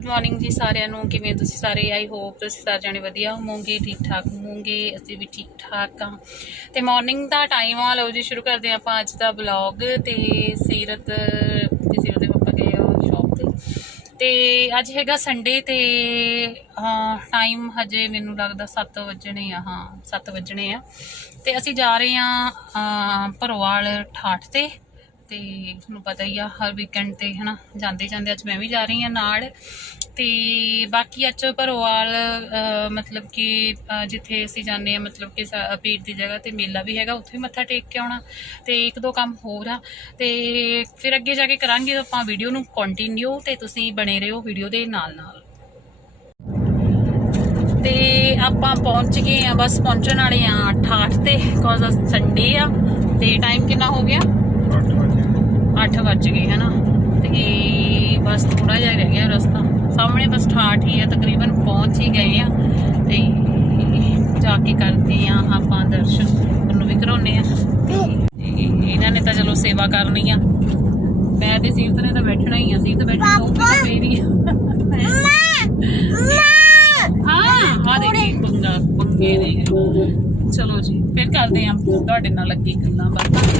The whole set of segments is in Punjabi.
ਗੁੱਡ ਮਾਰਨਿੰਗ ਜੀ ਸਾਰਿਆਂ ਨੂੰ। ਕਿਵੇਂ ਤੁਸੀਂ ਸਾਰੇ? ਆਈ ਹੋਪ ਤੁਸੀਂ ਸਾਰੇ ਜਾਣੇ ਵਧੀਆ ਹੋਵੋਗੇ, ਠੀਕ ਠਾਕ ਹੋਵੋਗੇ, ਅਸੀਂ ਵੀ ਠੀਕ ਠਾਕ ਆ ਤੇ ਮਾਰਨਿੰਗ ਦਾ ਟਾਈਮ ਆ, ਲਓ ਜੀ ਸ਼ੁਰੂ ਕਰਦੇ ਹਾਂ ਆਪਾਂ ਅੱਜ ਦਾ ਵਲੌਗ ਤੇ ਸੀਰਤ ਤੇ ਸੀਰਤ ਦੇ ਪਾਪਾ ਗਏ ਆ ਸ਼ਾਪ ਤੇ। ਤੇ ਅੱਜ ਹੈਗਾ ਸੰਡੇ ਤੇ ਟਾਈਮ ਹਜੇ ਮੈਨੂੰ ਲੱਗਦਾ 7 ਵਜਣੇ ਆ, ਹਾਂ 7 ਵਜਣੇ ਆ। ਤੇ ਅਸੀਂ ਜਾ ਰਹੇ ਆ ਭਰੋਵਾਲ ਠਾਠ ਤੇ। ਤੇ ਤੁਹਾਨੂੰ ਪਤਾ ਹੀ ਆ, ਹਰ ਵੀਕਐਂਡ ਤੇ ਹਨਾ, ਜਾਂਦੇ ਜਾਂਦੇ ਅੱਜ ਮੈਂ ਵੀ ਜਾ ਰਹੀ ਆ ਨਾਲ। ਤੇ ਬਾਕੀ ਅੱਜ ਭਰੋਵਾਲ ਮਤਲਬ ਕਿ ਜਿੱਥੇ ਅਸੀਂ ਜਾਂਦੇ ਆ ਮਤਲਬ ਕਿ ਸਾ- ਪੀਰ ਦੀ ਜਗ੍ਹਾ ਤੇ ਮੇਲਾ ਵੀ ਹੈਗਾ, ਉੱਥੇ ਵੀ ਮੱਥਾ ਟੇਕ ਕੇ ਆਉਣਾ। ਤੇ ਇੱਕ ਦੋ ਕੰਮ ਹੋਰ ਆ। ਤੇ ਫਿਰ ਅੱਗੇ ਜਾ ਕੇ ਕਰਾਂਗੇ, ਆਪਾਂ ਵੀਡੀਓ ਨੂੰ ਕੰਟੀਨਿਊ ਤੇ ਤੁਸੀਂ ਬਣੇ ਰਹੋ ਵੀਡੀਓ ਦੇ ਨਾਲ ਨਾਲ ਤੇ ਆਪਾਂ ਪਹੁੰਚ ਗਏ ਆ ਬਸ ਪਹੁੰਚਣ ਵਾਲੇ ਆ 68 ਤੇ ਬਿਕੋਜ਼ ਅੱਜ ਸੰਡੇ ਆ। ਤੇ ਟਾਈਮ ਕਿੰਨਾ ਹੋ ਗਿਆ? 8 ਵੱਜ ਗਏ ਹਨਾ? ਤੇ ਬਸ ਥੋੜਾ ਜਿਹਾ ਰਹਿ ਗਿਆ ਰਸਤਾ। ਸਾਹਮਣੇ ਬਸ ਠਾਠ ਹੀ ਆ ਤਕਰੀਬਨ ਪਹੁੰਚ ਹੀ ਗਏ ਆ। ਤੇ ਜਾ ਕੇ ਕਰਦੇ ਆ ਆਪਾਂ ਦਰਸ਼ਨ। ਉਹਨੂੰ ਵੀ ਕਰਾਉਨੇ ਆ। ਤੇ ਇਹਨਾਂ ਨੇ ਤਾਂ ਚਲੋ ਸੇਵਾ ਕਰਨੀ ਆ। ਮੈਂ ਤੇ ਸੀਰਤ ਨੇ ਤਾਂ ਬੈਠਣਾ ਹੀ ਆ। ਸੀਰਤ ਬੈਠੀ ਹੋਊਗੀ ਤਾਂ ਫੇਰ ਹੀ ਹਾਂ ਆ ਦੇਖੀ ਪੰਗਾ ਪੰਗੇ ਨੇ। ਚਲੋ ਜੀ ਫਿਰ ਕਰਦੇ ਆ। ਤੁਹਾਡੇ ਨਾਲ ਲੱਗੀ ਗੱਲਾਂ ਬਾਤਾਂ।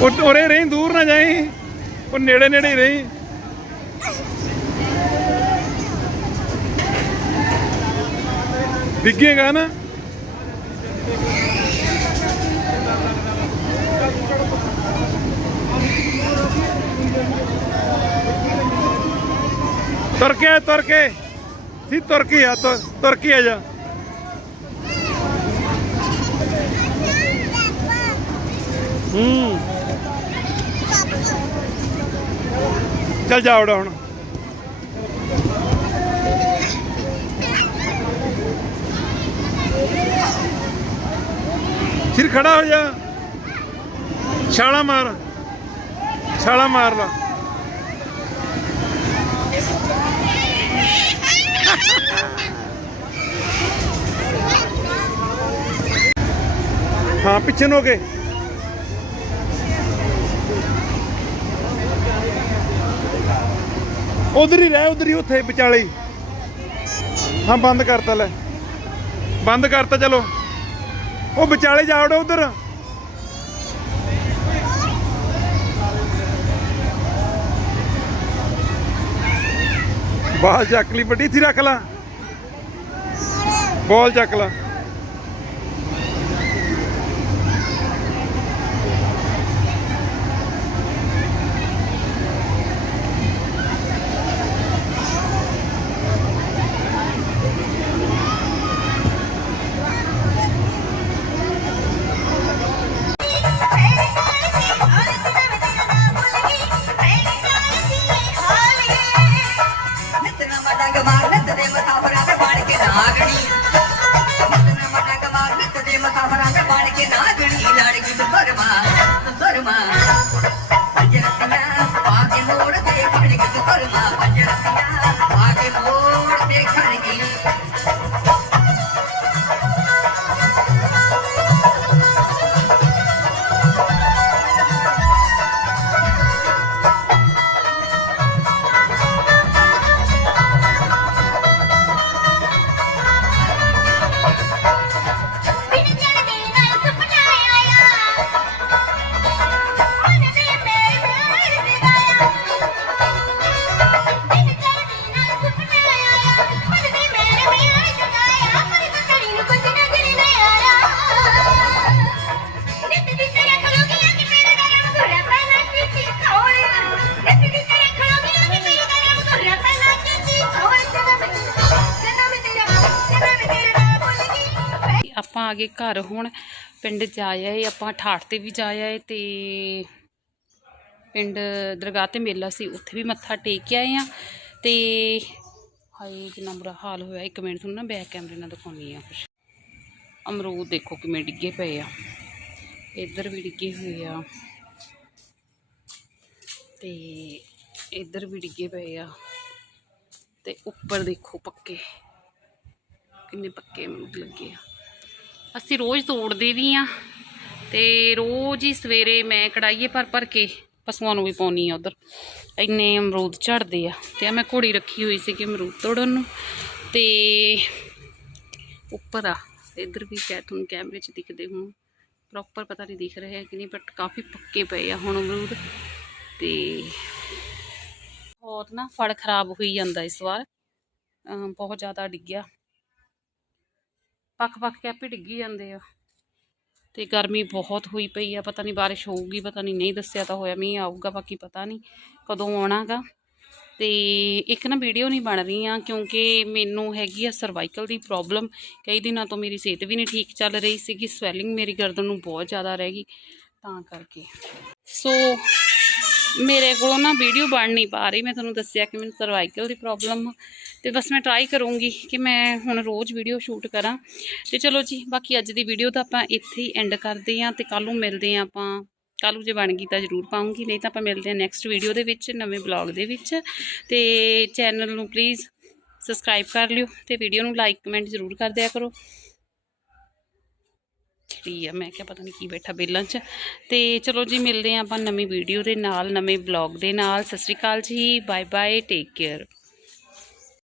ਉਹ ਉਰੇ ਰਹੀ ਦੂਰ ਨਾ ਜਾਈ। ਉਹ ਨੇੜੇ ਨੇੜੇ ਹੀ ਰਹੀ। ਡਿੱਗੇਗਾ ਨਾ। ਤੁਰ ਕੇ ਆ, ਤੁਰ ਕੇ ਸੀ ਤੁਰ ਹੂੰ। ਚੱਲ ਜਾ ਉੜਾ ਹੁਣ। ਸਿਰ ਖੜਾ ਹੋ ਜਾ। ਛਾਲਾ ਮਾਰ। ਛਾਲਾ ਮਾਰ ਲਾ। ਹਾਂ, ਪਿੱਛੇ ਨੂੰ ਹੋ ਕੇ। ਉਧਰ ਹੀ ਰਹਿ, ਉਧਰ ਹੀ ਉੱਥੇ, ਵਿਚਾਲੇ ਹਾਂ। ਬੰਦ ਕਰਤਾ ਲੈ। ਬੰਦ ਕਰਤਾ, ਚਲੋ। ਉਹ ਵਿਚਾਲੇ ਜਾ ਵੜੋ ਉਧਰ। ਬਾਲ ਚੱਕ ਲਈ, ਵੱਡੀ, ਇੱਥੇ ਰੱਖ ਲਾ। ਬਾਲ ਚੱਕ ਲਾ। வருமா பாக்கியமோடு தேவனுக்கு வருமா ਆ ਗਏ ਘਰ ਹੁਣ ਪਿੰਡ ਜਾ ਆਏ, ਆਪਾਂ ਠਾਠ ਤੇ ਵੀ ਜਾ ਆਏ ਤੇ ਪਿੰਡ ਦਰਗਾਹ ਤੇ ਮੇਲਾ ਸੀ, ਉੱਥੇ ਵੀ ਮੱਥਾ ਟੇਕ ਕੇ ਆਏ ਆ ਤੇ ਹਾਏ, ਕਿੰਨਾ ਬੁਰਾ ਹਾਲ ਹੋਇਆ। ਇੱਕ ਮਿੰਟ ਤੁਹਾਨੂੰ ਨਾ ਬੈਕ ਕੈਮਰੇ ਨਾਲ ਦਿਖਾਉਣੀ ਆ ਕੁਛ। ਅਮਰੂਦ ਦੇਖੋ ਕਿਵੇਂ ਡਿੱਗੇ ਪਏ ਆ। ਇੱਧਰ ਵੀ ਡਿੱਗੇ ਹੋਏ ਆ। ਤੇ ਇੱਧਰ ਵੀ ਡਿੱਗੇ ਪਏ ਆ। ਤੇ ਉੱਪਰ ਦੇਖੋ ਪੱਕੇ। ਕਿੰਨੇ ਪੱਕੇ ਅਮਰੂਦ ਲੱਗੇ ਆ। ਅਸੀਂ ਰੋਜ਼ ਤੋੜਦੇ ਵੀ ਆ ਤੇ ਰੋਜ਼ ਹੀ ਸਵੇਰੇ ਮੈਂ ਕੜਾਈਏ ਭਰ ਭਰ ਕੇ ਪਸ਼ੂਆਂ ਨੂੰ ਵੀ ਪਾਉਣੀ ਆ ਉਧਰ। ਇੰਨੇ ਅਮਰੂਦ ਝੜਦੇ ਆ ਤੇ ਮੈਂ ਘੋੜੀ ਰੱਖੀ ਹੋਈ ਸੀ ਕਿ ਅਮਰੂਦ ਤੋੜਨ ਨੂੰ ਤੇ ਉੱਪਰ ਆ, ਇੱਧਰ ਵੀ ਕਹਿ, ਤੁਹਾਨੂੰ ਕੈਮਰੇ 'ਚ ਦਿਖਦੇ ਹੋਣ। ਪ੍ਰੋਪਰ ਪਤਾ ਨਹੀਂ ਦਿਖ ਰਿਹਾ ਕਿ ਨਹੀਂ ਬਟ ਕਾਫੀ ਪੱਕੇ ਪਏ ਆ ਹੁਣ ਅਮਰੂਦ ਤੇ ਹੋਰ ਨਾ ਫੜ ਖਰਾਬ ਹੋਈ ਜਾਂਦਾ ਇਸ ਵਾਰ। ਬਹੁਤ ਜ਼ਿਆਦਾ ਡਿੱਗਿਆ। ਪੱਕ ਪੱਕ ਕੇ ਆਪੇ ਡਿੱਗੀ ਜਾਂਦੇ ਆ। ਤੇ ਗਰਮੀ ਬਹੁਤ ਹੋਈ ਪਈ ਆ, ਪਤਾ ਨਹੀਂ ਬਾਰਿਸ਼ ਹੋਊਗੀ, ਪਤਾ ਨਹੀਂ ਨਹੀਂ ਦੱਸਿਆ ਤਾਂ ਹੋਇਆ, ਮੀਂਹ ਆਊਗਾ, ਬਾਕੀ ਪਤਾ ਨਹੀਂ ਕਦੋਂ ਆਉਣਾਗਾ। ਤੇ ਇੱਕ ਨਾ ਵੀਡੀਓ ਨਹੀਂ ਬਣ ਰਹੀ ਆ, ਕਿਉਂਕਿ ਮੈਨੂੰ ਹੈਗੀ ਆ ਸਰਵਾਈਕਲ ਦੀ ਪ੍ਰੋਬਲਮ ਕਈ ਦਿਨਾਂ ਤੋਂ ਮੇਰੀ ਸਿਹਤ ਵੀ ਨਹੀਂ ਠੀਕ ਚੱਲ ਰਹੀ ਸੀਗੀ ਸਵੈਲਿੰਗ ਮੇਰੀ ਗਰਦਨ ਨੂੰ ਬਹੁਤ ਜ਼ਿਆਦਾ ਰਹਿ ਗਈ, ਤਾਂ ਕਰਕੇ। ਸੋ ਮੇਰੇ ਕੋਲੋਂ ਨਾ ਵੀਡੀਓ ਬਣ ਨਹੀਂ ਪਾ ਰਹੀ, ਮੈਂ ਤੁਹਾਨੂੰ ਦੱਸਿਆ ਕਿ ਮੈਨੂੰ ਸਰਵਾਈਕਲ ਦੀ ਪ੍ਰੋਬਲਮ ਤੇ ਬਸ ਮੈਂ ਟਰਾਈ ਕਰੂੰਗੀ ਕਿ ਮੈਂ ਹੁਣ ਰੋਜ਼ ਵੀਡੀਓ ਸ਼ੂਟ ਕਰਾਂ। ਤੇ ਚਲੋ ਜੀ, ਬਾਕੀ ਅੱਜ ਦੀ ਵੀਡੀਓ ਤਾਂ ਆਪਾਂ ਇੱਥੇ ਹੀ ਐਂਡ ਕਰਦੇ ਆਂ ਤੇ ਕੱਲ ਨੂੰ ਮਿਲਦੇ ਆਂ ਆਪਾਂ। ਕੱਲ ਨੂੰ ਜੇ ਬਣ ਗਈ ਤਾਂ ਜ਼ਰੂਰ ਪਾਉਂਗੀ, ਨਹੀਂ ਤਾਂ ਆਪਾਂ ਮਿਲਦੇ ਆਂ ਨੈਕਸਟ ਵੀਡੀਓ ਦੇ ਵਿੱਚ, ਨਵੇਂ ਬਲੌਗ ਦੇ ਵਿੱਚ। ਤੇ ਚੈਨਲ ਨੂੰ ਪਲੀਜ਼ ਸਬਸਕ੍ਰਾਈਬ ਕਰ ਲਿਓ ਤੇ ਵੀਡੀਓ ਨੂੰ ਲਾਈਕ ਕਮੈਂਟ ਜ਼ਰੂਰ ਕਰ ਦਿਆ ਕਰੋ। ਜਿਹੜੀ ਆ, ਮੈਂ ਕਿਹਾ ਪਤਾ ਨਹੀਂ ਕੀ ਬੈਠਾ ਬੇਲਾਂ 'ਚ। ਤੇ ਚਲੋ ਜੀ, ਮਿਲਦੇ ਆਂ ਆਪਾਂ ਨਵੀਂ ਵੀਡੀਓ ਦੇ ਨਾਲ, ਨਵੇਂ ਬਲੌਗ ਦੇ ਨਾਲ। ਸਤਿ ਸ਼੍ਰੀ ਅਕਾਲ ਜੀ ਬਾਏ ਬਾਏ ਟੇਕ ਕੇਅਰ